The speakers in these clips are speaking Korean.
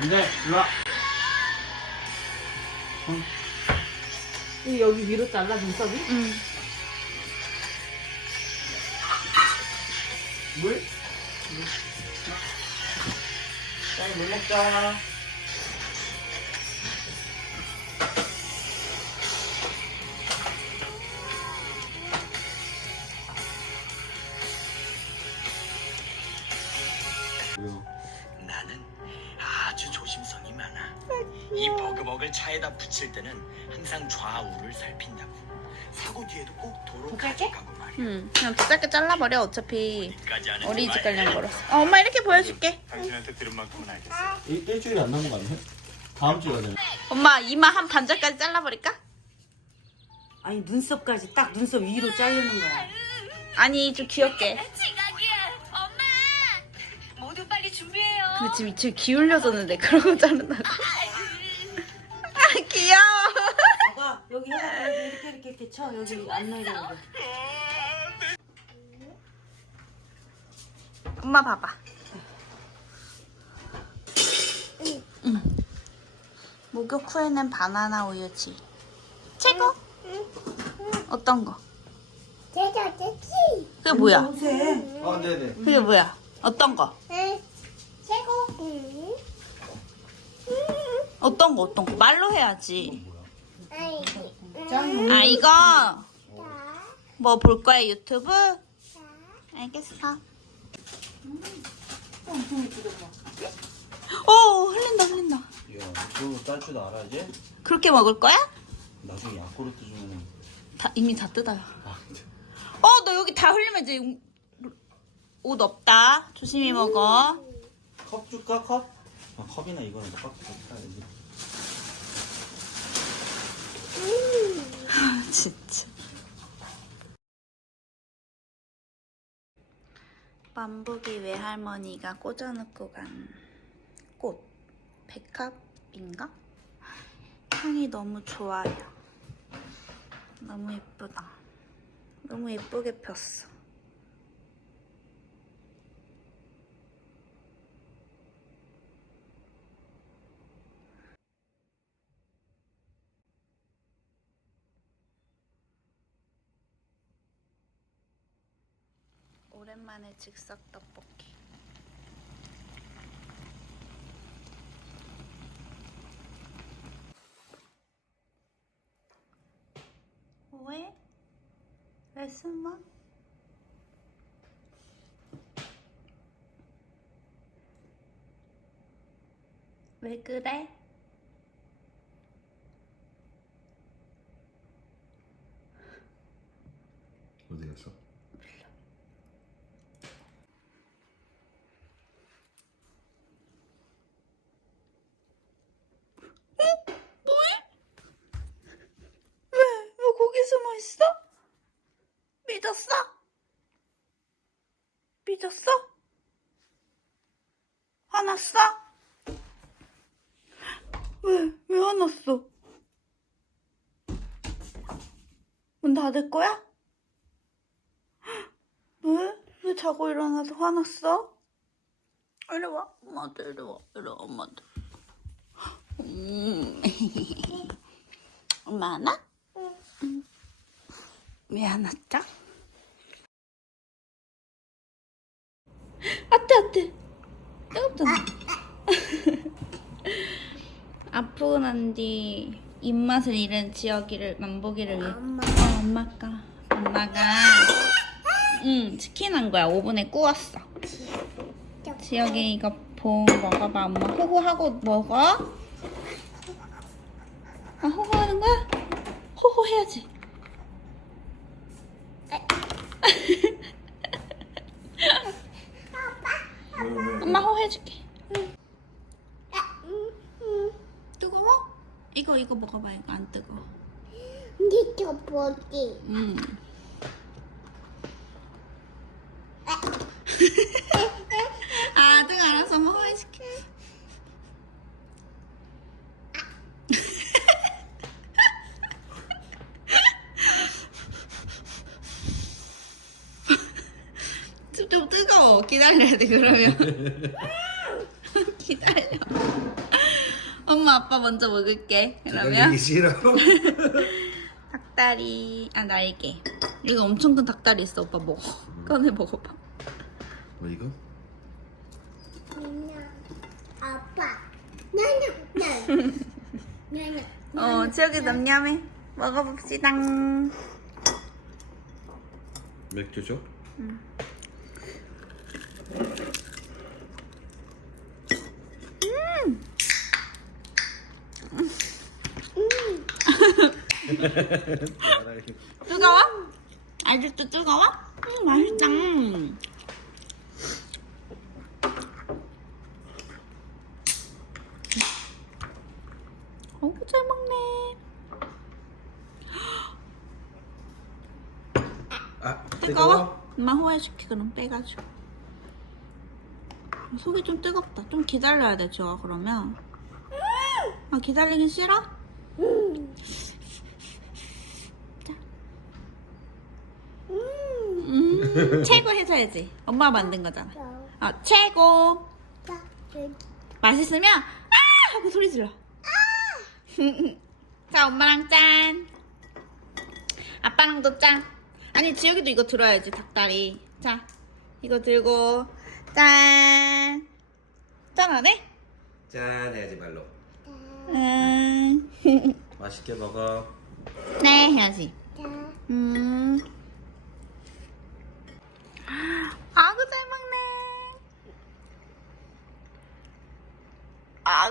근데 일로 와. 여기 위로 잘라 눈썹이? 응. 물? 자, 물 먹자. 왜요? 이 버그벅을 차에다 붙일 때는 항상 좌우를 살핀다고. 사고 뒤에도 꼭 도로 가족하고 말이야. 응. 그냥 짧게 잘라버려. 어차피 까지 하는 어린이집 말. 가려는 거라서. 어, 엄마 이렇게 보여줄게. 당신한테 들은 만큼은 알겠어. 일, 일주일에 안 남은 거 아니에요? 다음 주에 가잖아. 엄마 이마 한 반절까지 잘라버릴까? 아니 눈썹까지 딱 눈썹 위로 자르는 거야. 아니 좀 귀엽게. 지각이야. 엄마. 모두 빨리 준비해요. 근데 지금 지금 기울여졌는데 그러고 자른다고. 여기 안 나게. 엄마 봐봐. 응. 목욕 후에는 바나나 우유지. 최고. 어떤 거? 제자 제치. 그게 뭐야? 요새 아, 네네. 그게 뭐야? 어떤 거? 최고. 응. 어떤 거? 어떤 거? 말로 해야지. 아이고. 짱. 아 이거 뭐 볼 거야 유튜브? 알겠어. 오 흘린다 흘린다. 야, 그거 딸 줄도 알아, 이제? 그렇게 먹을 거야? 나중에 약고르트 주면은. 다 이미 다 뜯어요. 아. 어, 너 여기 다 흘리면 이제 용- 옷 없다. 조심히 먹어. 컵 줄까, 컵? 아, 컵이나 이거는 컵 줄까, 여기. 진짜. 만복이 외할머니가 꽂아놓고 간 꽃. 백합인가? 향이 너무 좋아요. 너무 예쁘다. 너무 예쁘게 폈어. 오랜만에 즉석 떡볶이. 왜? 왜 숨어? 왜 그래? 어디 갔어? 왜? 왜 거기 숨어 있어? 삐졌어? 삐졌어? 화났어? 왜? 왜 화났어? 문 닫을 거야? 왜? 왜 자고 일어나서 화났어? 이리 와, 엄마한테 이리 와, 이리 와, 엄마한테. 음. 엄마 하나? 응. 왜안 왔죠? 아뜨 아뜨. 뜨겁잖아 아프고 난 뒤 입맛을 잃은 지혁이를 만보기를 위해. 엄마 어, 엄마가. 엄마가. 응 치킨 한 거야. 오븐에 구웠어. 지혁이 이거 봉 먹어봐. 엄마 호호하고 먹어. 아 호호하는 거야? 호호 해야지. 엄마 호호 해줄게. 뜨거워? 이거 이거 먹어봐 이거 안 뜨거워. 네 떡볶이. 음. 아 뜨거 알았어 엄마 호호 해줄게. 좀, 좀 뜨거워. 기다려야 돼, 그러면. 기다려. 엄마 아빠 먼저 먹을게. 그러면 싫어. 닭다리 아 날개. 이거 엄청 큰 닭다리 있어. 오빠 먹어. 꺼내 먹어봐. 뭐 이거? 누나, 아빠, 나나, 나, 나나. 어 지역이 남냠해. 먹어봅시다. 맥주 줘? 뜨거워? 아직도 뜨거워? 음 맛있다. 어우 잘 먹네. 아 뜨거워? 엄마 호해줄게 그럼 빼가지고 속이 좀 뜨겁다 좀 기다려야 돼 지호가 그러면 아 기다리긴 싫어? 음 최고 해줘야지 엄마가 만든 거잖아 아 최고. 맛있으면 아 하고 소리 질러 자 엄마랑 짠 아빠랑도 짠 아니 지혁이도 이거 들어야지 닭다리 자 이거 들고 짠짠안 해? 짠 해야지 말로. 음. 맛있게 먹어. 네 해야지 자, 음. 아구 잘 먹네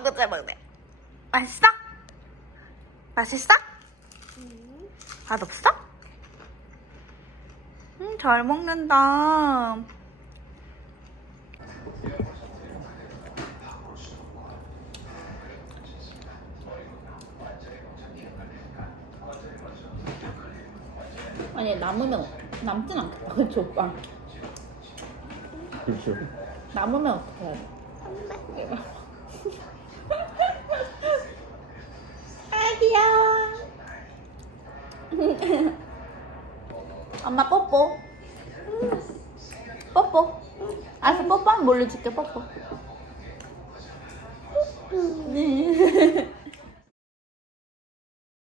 잘 먹네 맛있어? 맛있어? 맛없어? 음, 잘 먹는다. 아니 남으면 남진 않겠다 그치 오빠 그렇죠. 남으면 어떻게 해야 돼? 아 귀여워 엄마 뽀뽀. 뽀뽀. 알았어 뽀뽀하면 뭘로 줄게 뽀뽀? 네.